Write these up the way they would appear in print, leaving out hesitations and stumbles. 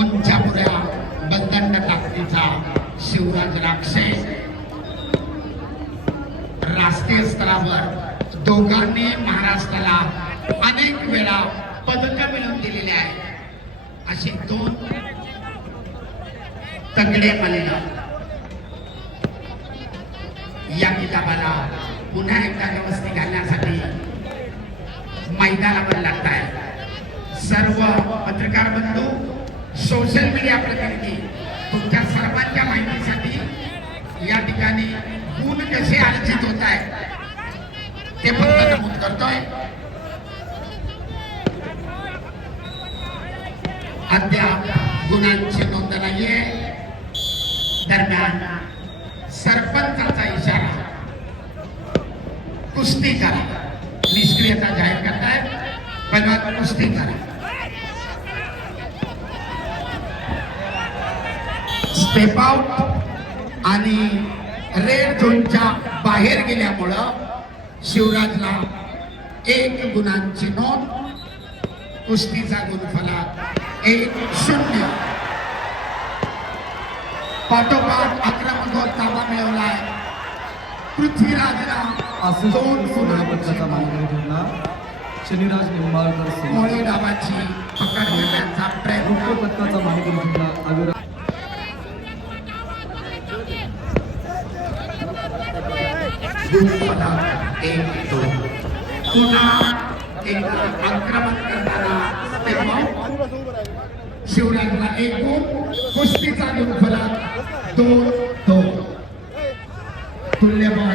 उंचापुऱ्या बंदंड ताकदीचा शिवराज राक्षे राष्ट्रीय स्तरावर दोघांनी महाराष्ट्राला अनेक वेळा पदक मिळवून दिलेले आहे. अशी दोन तगडे मल्ल या किताबाला पुन्हा एकदा व्यवस्थित घालण्यासाठी मैदानावर लागत आहे. सर्व पत्रकार बंधू, सोशल मीडिया प्रतिनिधी, तुमच्या सर्वांच्या माहितीसाठी या ठिकाणी गुण कसे आर्जित होत आहे ते फक्त नमूद करतोय. अद्याप गुणांची नोंद नाहीये. दरम्यान सरपंचाचा इशारा कुस्ती करा, निष्क्रियता जाहीर करताय. पण कुस्ती करा. स्टेप आउट आणि रेड झोनच्या बाहेर गेल्यामुळं शिवराजला 1 गुणांची नोंद. कुस्तीचा गुणफलक 1-0. पाठोपाठ आक्रमक ताबा मिळवलाय. पृथ्वीराजला 2 गुणांचा मानकरी शनिराज निंबाळकर मोळे डावाची पकड घेण्याचा प्रयत्न. पदकाचा मानकरी ठरला. आक्रमण करताना शिवराजला 1 गुण. कुस्तीचा गुणफलक 2-2. तुल्यबळ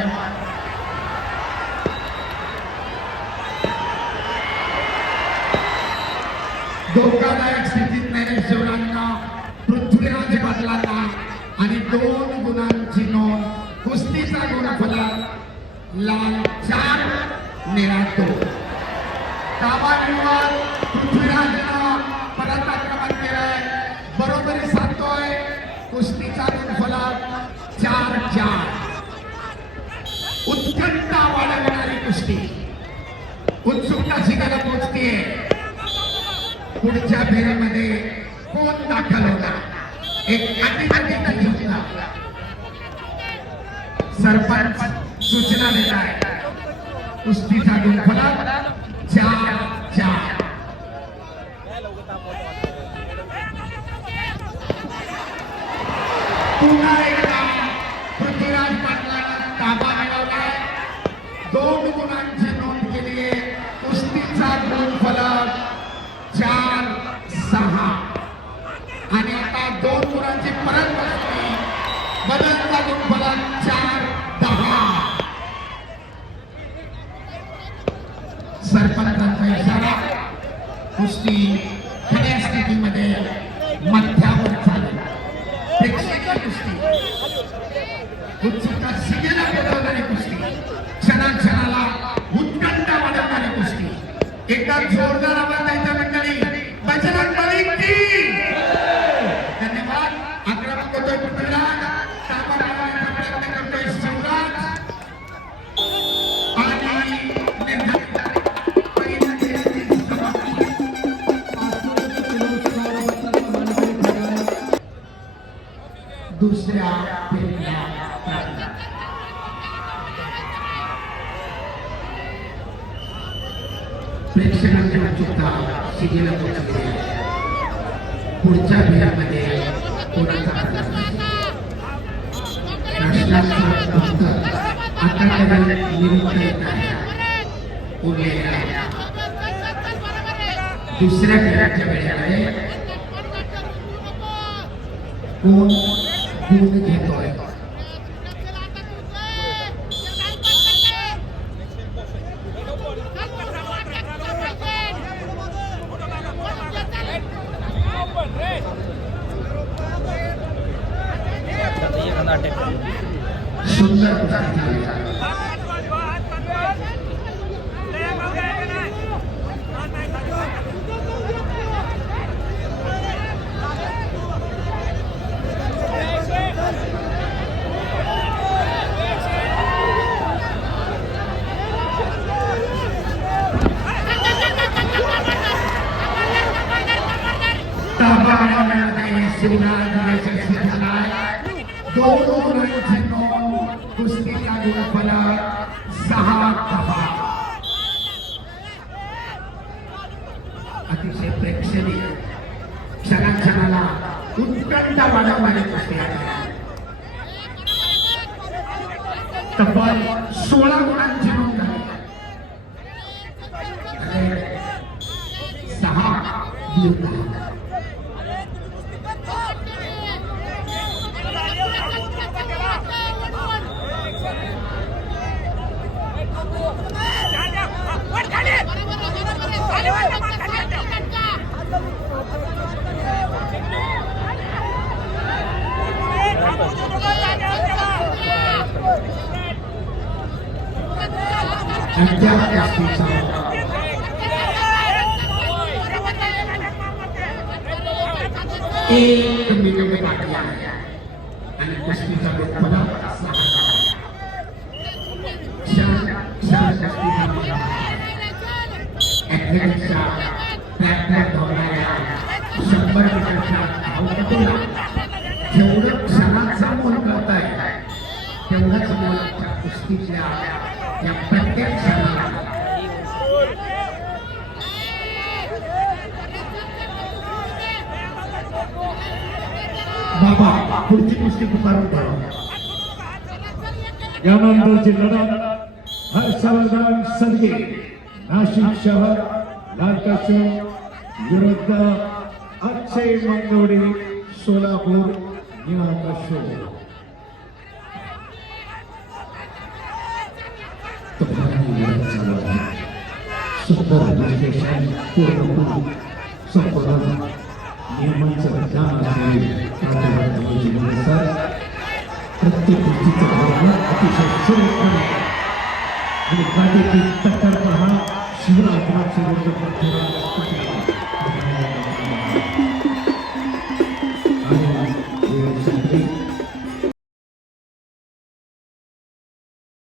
धोकादायक स्थितीत नाही शिवराजला. पृथ्वीराज बदलाला आणि 2 गुणांची नोंद. कुस्तीचा गुणफलक लाल 4 निळा 2. ताबा मिळवून पृथ्वीराजला परत आक्रमण केलंय. बरोबरी साधतोय. कुस्तीचा गुणफलक 4-4. उत्कंठा वाढवणारी कुस्ती. उत्सुकता शिकायला पोहोचतीये. पुढच्या फेरीमध्ये कोण दाखल होता एक अटीतटीची सूचना सरपंच सूचना देत आहे. कुस्तीचा गुणफलक 4-4. पुन्हा एकदा पृथ्वीराज पाटलांना ताबा मिळवलाय. 2 गुणांची नोंद केली आहे. कुस्तीचा गुणफलक 4-6. आणि आता 2 गुणांची परत बसली. बदलता गुणफलक 4-10. सरपंचाचा इशारा. कुस्ती खऱ्या स्थितीमध्ये मध्यावर चालू. प्रेक्षणीय कुस्ती. उत्सुकता शिगेला बोलवणारी कुस्ती. क्षणाक्षणाला उत्कंठा वाढवणारी कुस्ती. एकदा जोरदार आवाज द्यायचा मंडळी. बजरंग बली की धन्यवाद. आक्रमक होतोय पृथ्वीराज. ताबा मिळवण्याचा प्रयत्न करतोय शिवराज. दुसऱ्या फेरीला प्रेक्षकांची उत्सुकता शिगेला पोहोचली. पुढच्या फेरीमध्ये कोणाचा राष्ट्राचं पुस्तक आता निरुत्तर येत आहे. उरलेल्या दुसऱ्या फेरीच्या वेळेमध्ये कोण गुण घेतोय. सुंदर ताबा शिवराज यशस्वी झालाय. 2 रनची नोंद कुस्तीच्या गुणफलक 6-10. अतिशय प्रेक्षणीय क्षणाक्षणाला उत्कंठा वाढवणारी कुस्ती आहे. तब्बल 16 गुणांची नोंद आहे. 6-10. अद्याप कुस्तीचा एक मिनिट बाकी आहे आणि कुस्तीचा गुणफलक 6-10. ॲथलेटिक्सच्या ट्रॅकवर धावणाऱ्या 100 मीटरच्या धावपटूला जेवढं क्षणाचा मोल करताय तेवढंच मोल आमच्या कुस्तीच्या या प्रत्येक क्षणाला. बाबा पुढची कुस्ती पुकारून ठेवा. यानंतरची लढत हर्षवर्धन संगे नाशिक शहर लालकाशी विरुद्ध अक्षय मंगवडे सोलापूर निळाकाशी. सुंदर विश्लेषण पूर्ण संपूर्ण नियमांचं ज्ञान असलेले जीवनानुसार प्रत्येक गोष्टीचं धोरण अतिशय सुरेखपणे आणि काटेकी टक्कर पहा शिवराज